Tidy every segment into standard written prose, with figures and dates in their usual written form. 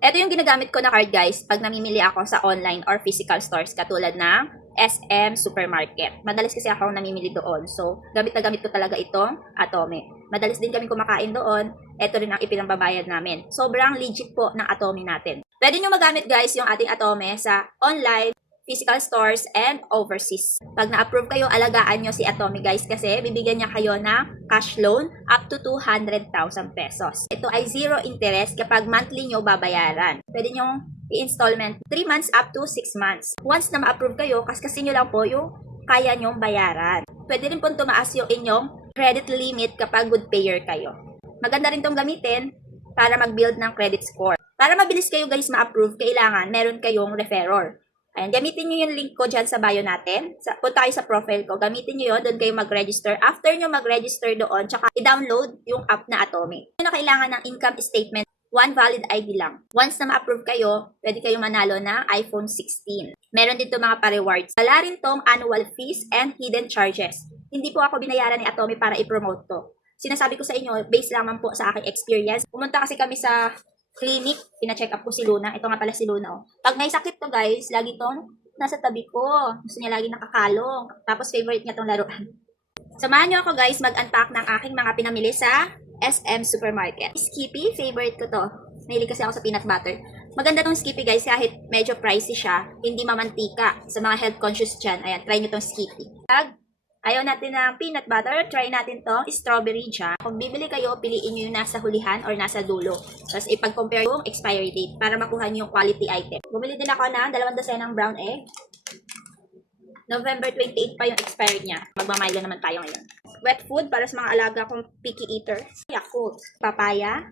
Ito yung ginagamit ko na card guys pag namimili ako sa online or physical stores katulad ng SM Supermarket. Madalas kasi ako namimili doon. So, gamit na gamit ko talaga itong Atome. Madalas din kami kumakain doon. Ito rin ang ipinambabayad namin. Sobrang legit po ng Atome natin. Pwede nyo magamit guys yung ating Atome sa online, physical stores, and overseas. Pag na-approve kayo, alagaan nyo si Atome guys kasi bibigyan niya kayo ng cash loan up to 200,000 pesos. Ito ay zero interest kapag monthly nyo babayaran. Pwede nyo i-installment 3 months up to 6 months. Once na ma-approve kayo, kaskasin nyo lang po yung kaya nyong bayaran. Pwede rin po tumaas yung inyong credit limit kapag good payer kayo. Maganda rin tong gamitin para mag-build ng credit score. Para mabilis kayo guys ma-approve, kailangan meron kayong referrer. Ayan, gamitin nyo yung link ko dyan sa bio natin. Punta kayo sa profile ko. Gamitin nyo yun, doon kayo mag-register. After nyo mag-register doon, tsaka i-download yung app na Atome. Yun na kailangan ng income statement. One valid ID lang. Once na ma-approve kayo, pwede kayo manalo ng iPhone 16. Meron dito mga pa-rewards. Wala rin tong annual fees and hidden charges. Hindi po ako binayaran ni Atome para i-promote to. Sinasabi ko sa inyo, based lamang po sa aking experience. Pumunta kasi kami sa clinic, pina-check up ko si Luna. Ito nga pala si Luna. Oh. Pag may sakit to guys, lagi tong nasa tabi ko. Gusto niya lagi nakakalong. Tapos favorite niya tong laruan. Samahan niyo ako guys mag-unpack ng aking mga pinamili sa SM Supermarket. Skippy, favorite ko to. Mahilig kasi ako sa peanut butter. Maganda tong Skippy guys kahit medyo pricey siya. Hindi mamantika. Sa mga health conscious dyan, ayan, try nyo tong Skippy. Pag ayaw natin ng peanut butter, try natin to strawberry jam. Kung bibili kayo, piliin nyo yung nasa hulihan or nasa dulo. Tapos ipag-compare yung expiry date para makuha nyo yung quality item. Bumili din ako ng 2 dosenang brown egg. November 28 pa yung expired niya. Magmamilo naman tayo ngayon. Wet food para sa mga alaga kong picky eater. Yakult, papaya,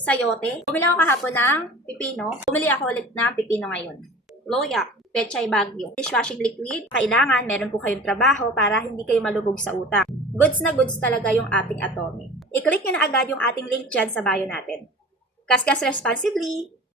sayote. Bumili ako kahapon ng pipino. Bumili ako ulit ng pipino ngayon. Loya, pechay bagyo. Dishwashing liquid. Kailangan meron po kayong trabaho para hindi kayo malubog sa utang. Goods na goods talaga yung ating Atome. I-click nyo na agad yung ating link dyan sa bio natin. Kaskas responsibly!